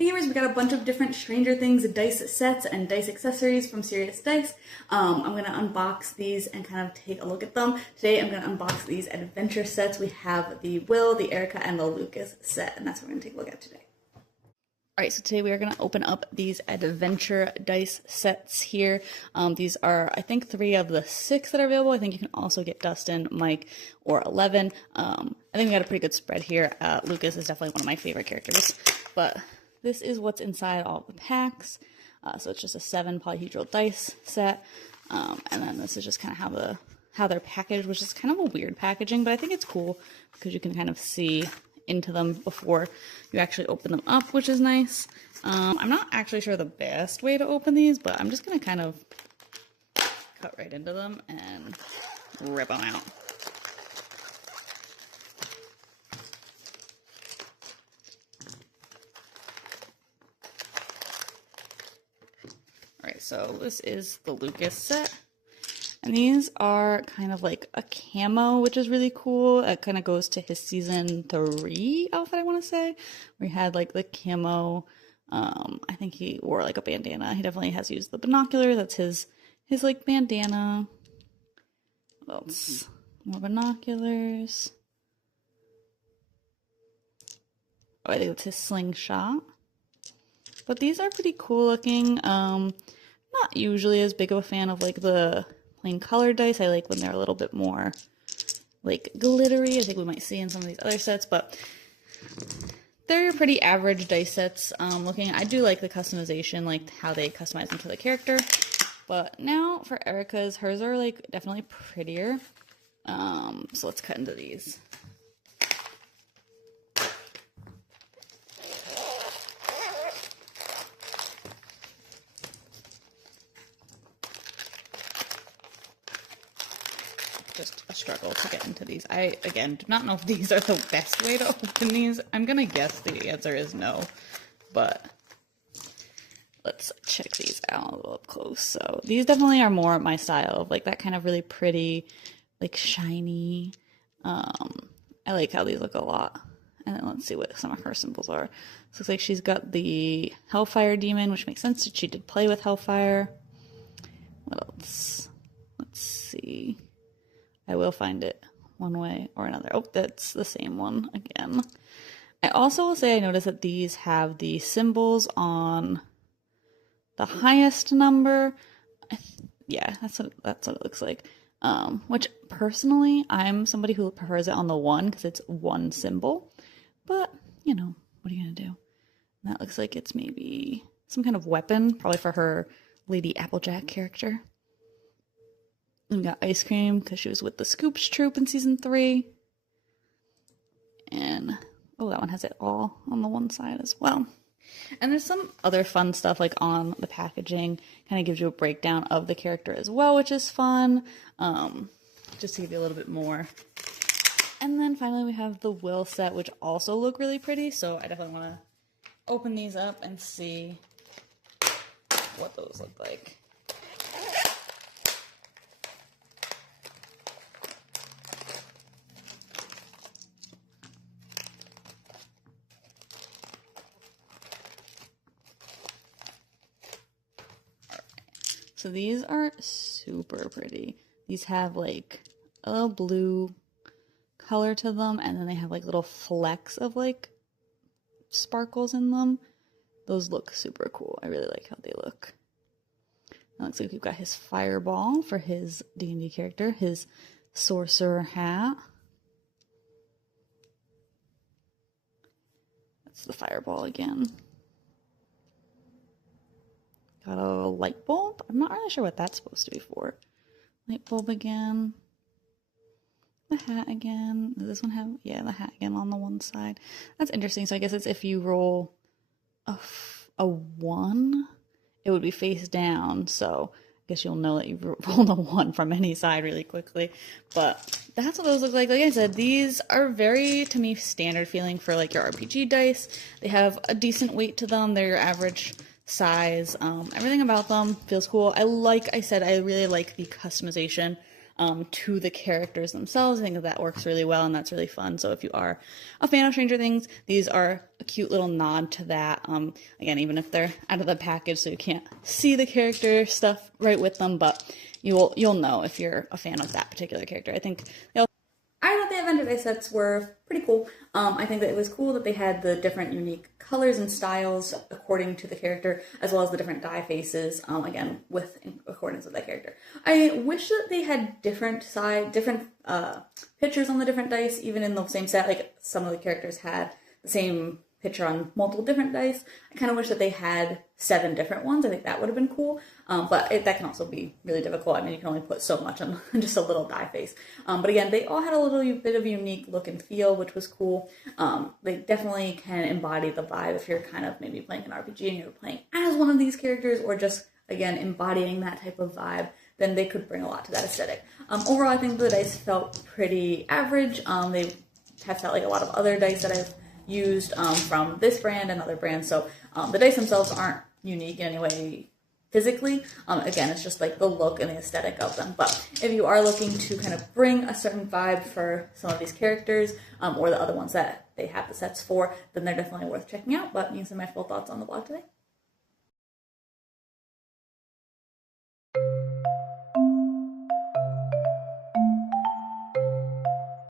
Hey gamers, we got a bunch of different Stranger Things dice sets and dice accessories from Serious Dice. I'm going to unbox these and kind of take a look at them. Today I'm going to unbox these adventure sets. We have the Will, the Erica, and the Lucas set, and that's what we're going to take a look at today. Alright, so today we are going to open up these adventure dice sets here. These are, I think, 3 of the 6 that are available. I think you can also get Dustin, Mike, or 11. I think we got a pretty good spread here. Lucas is definitely one of my favorite characters, but this is what's inside all the packs. So it's just a 7 polyhedral dice set, and then this is just kind of how they're packaged, which is kind of a weird packaging, but I think it's cool because you can kind of see into them before you actually open them up, which is nice. I'm not actually sure the best way to open these, but I'm just gonna kind of cut right into them and rip them out. Alright, so this is the Lucas set. And these are kind of like a camo, which is really cool. It kind of goes to his season 3 outfit, I want to say, where he had like the camo. I think he wore like a bandana. He definitely has used the binocular. That's his like bandana. What else? More binoculars. Oh, I think it's his slingshot. But these are pretty cool looking. Not usually as big of a fan of like the plain colored dice. I like when they're a little bit more like glittery. I think we might see in some of these other sets, but they're pretty average dice sets looking. I do like the customization, like how they customize them to the character. But now for Erica's, hers are like definitely prettier. So let's cut into these. Just a struggle to get into these. I, again, do not know if these are the best way to open these. I'm gonna guess the answer is no, but let's check these out a little up close. So these definitely are more my style, like that kind of really pretty, like shiny. I like how these look a lot. And then let's see what some of her symbols are. So looks like she's got the Hellfire Demon, which makes sense that she did play with Hellfire. What else? Let's see. I will find it one way or another. Oh, that's the same one again. I also will say I noticed that these have the symbols on the highest number. Yeah, that's what it looks like. Which personally, I'm somebody who prefers it on the 1 because it's 1 symbol. But, you know, what are you gonna do? And that looks like it's maybe some kind of weapon, probably for her Lady Applejack character. We got ice cream because she was with the Scoops Troop in season 3. And, oh, that one has it all on the one side as well. And there's some other fun stuff like on the packaging. Kind of gives you a breakdown of the character as well, which is fun. Just to give you a little bit more. And then finally we have the Will set, which also look really pretty. So I definitely want to open these up and see what those look like. So these are super pretty. These have like a little blue color to them, and then they have like little flecks of like sparkles in them. Those look super cool. I really like how they look. It looks like we've got his fireball for his D&D character, his sorcerer hat. That's the fireball again. Got a light bulb. I'm not really sure what that's supposed to be for. Light bulb again. The hat again. Does this one have? Yeah, the hat again on the one side. That's interesting. So I guess it's if you roll a 1, it would be face down. So I guess you'll know that you've rolled a 1 from any side really quickly. But that's what those look like. Like I said, these are very, to me, standard feeling for like your RPG dice. They have a decent weight to them. They're your average size. Everything about them feels cool. Like I said, I really like the customization to the characters themselves. I think that works really well, and that's really fun. So if you are a fan of Stranger Things, these are a cute little nod to that. Again, even if they're out of the package, so you can't see the character stuff right with them, but you'll know if you're a fan of that particular character. I think I thought the Avenger Dice sets were pretty cool. I think that it was cool that they had the different unique colors and styles according to the character, as well as the different die faces, again, in accordance with that character. I wish that they had different pictures on the different dice, even in the same set. Like, some of the characters had the same picture on multiple different dice. I kind of wish that they had 7 different ones. I think that would have been cool, but that can also be really difficult. I mean, you can only put so much on just a little die face. But again, they all had a little bit of a unique look and feel, which was cool. They definitely can embody the vibe if you're kind of maybe playing an RPG and you're playing as one of these characters, or just, again, embodying that type of vibe, then they could bring a lot to that aesthetic. Overall, I think the dice felt pretty average. They have felt like a lot of other dice that I've used from this brand and other brands. So the dice themselves aren't unique in any way physically. Again, it's just like the look and the aesthetic of them. But if you are looking to kind of bring a certain vibe for some of these characters, or the other ones that they have the sets for, then they're definitely worth checking out. But these are my full thoughts on the blog today.